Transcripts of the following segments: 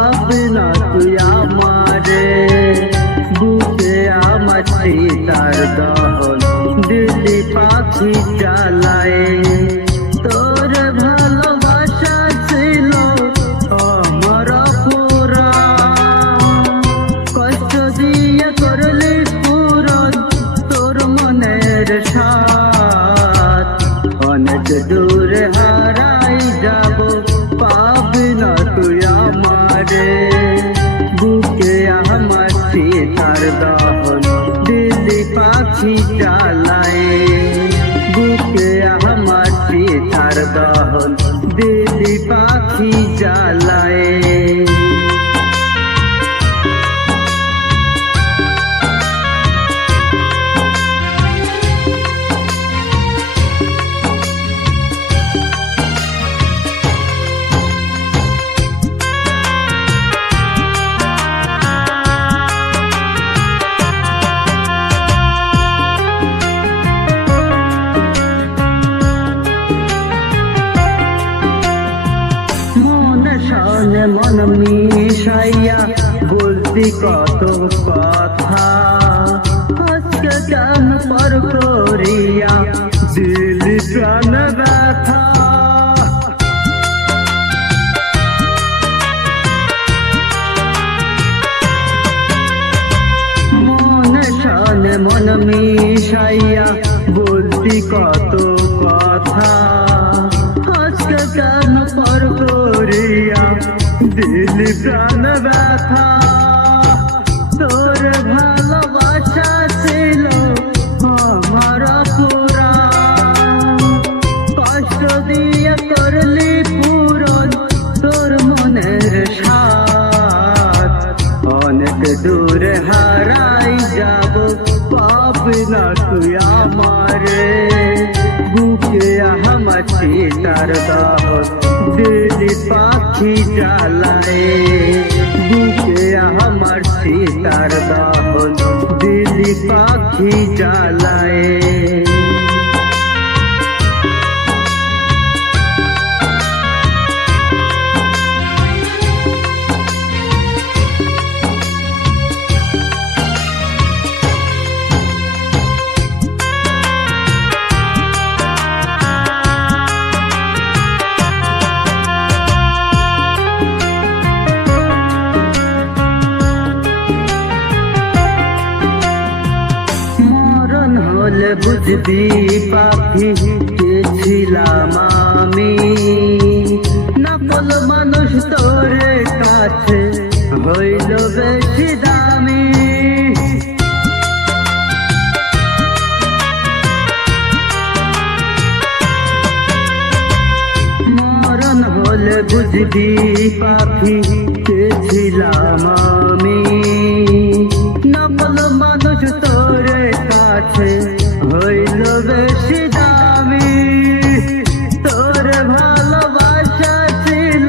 পাবি না তুই আমারে, বুকে আমার সীতার দহন দিলি পাখি জ্বালায়। তোর ভালোবাসা ছিল আমার পুরাণ, কষ্ট দিয়ে করলি পূরণ তোর মনের সাথ। অনেক দূরে হারাই যাব, পাবি না তুই আমারে, বুকে আমার সীতার দহন দিলি পাখি জ্বালায়। বুকে আমার সীতার দহন দিলি পাখি জ্বালায়। মন মিশাইয়া বলতি কত কথা, আজকে কেন পর করিয়া দিলি প্রাণ ব্যথা। মন মিশাইয়া বলতি কত কথা, আজকে কেন পর করিয়া দিলি প্রাণ ব্যথা। তোর ভালোবাসা ছিল আমার পুরাণ, কষ্ট দিয়ে করলি পূরণ তোর মনের সাথ। অনেক দূরে হারাই যাব, পাবি না তুই আমারে, বুকে আমার সীতার দহন দিলি পাখি জ্বালায়। বুকে আমার সীতার দহন দিলি পাখি জ্বালায়। বুঝবি পাখি কে ছিলাম আমি, নকল মানুষ তোর কাছে হইল বেশি দামি। মরণ হলে বুঝবি পাখি কে ছিলাম আমি, নকল মানুষ তোর কাছে হইল বেশি দামি। তোর ভালোবাসা ছিল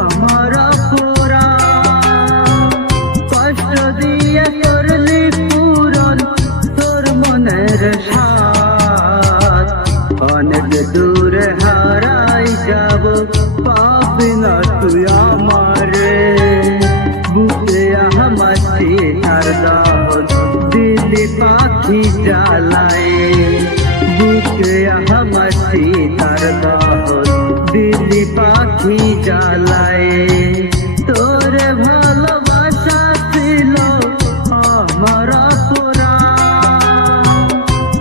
আমার পুরাণ, কষ্ট দিয়ে করলি পূরণ তোর মনের সাথ। অনেক দূরে হারাই যাব, পাবি না তুই আমারে, বুকে আমার সীতার দহন দিলি পাখি জ্বালায়। বুকে আমার সীতার দহন দিলি পাখি জ্বালায়। তোর ভালোবাসা ছিল আমার পুরাণ,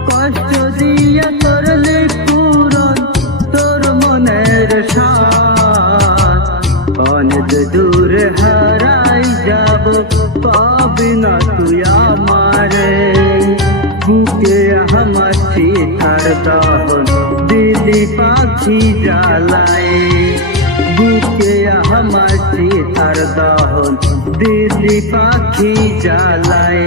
কষ্ট দিয়ে করলি পূরণ তোর মনের সাথ। অনেক দূরে হারাই যাব, পাবি না তুই আমারে, বুকে আমার সীতার দহন দিলি পাখি জ্বালায়। বুকে আমার সীতার দহন দিলি পাখি জ্বালায়।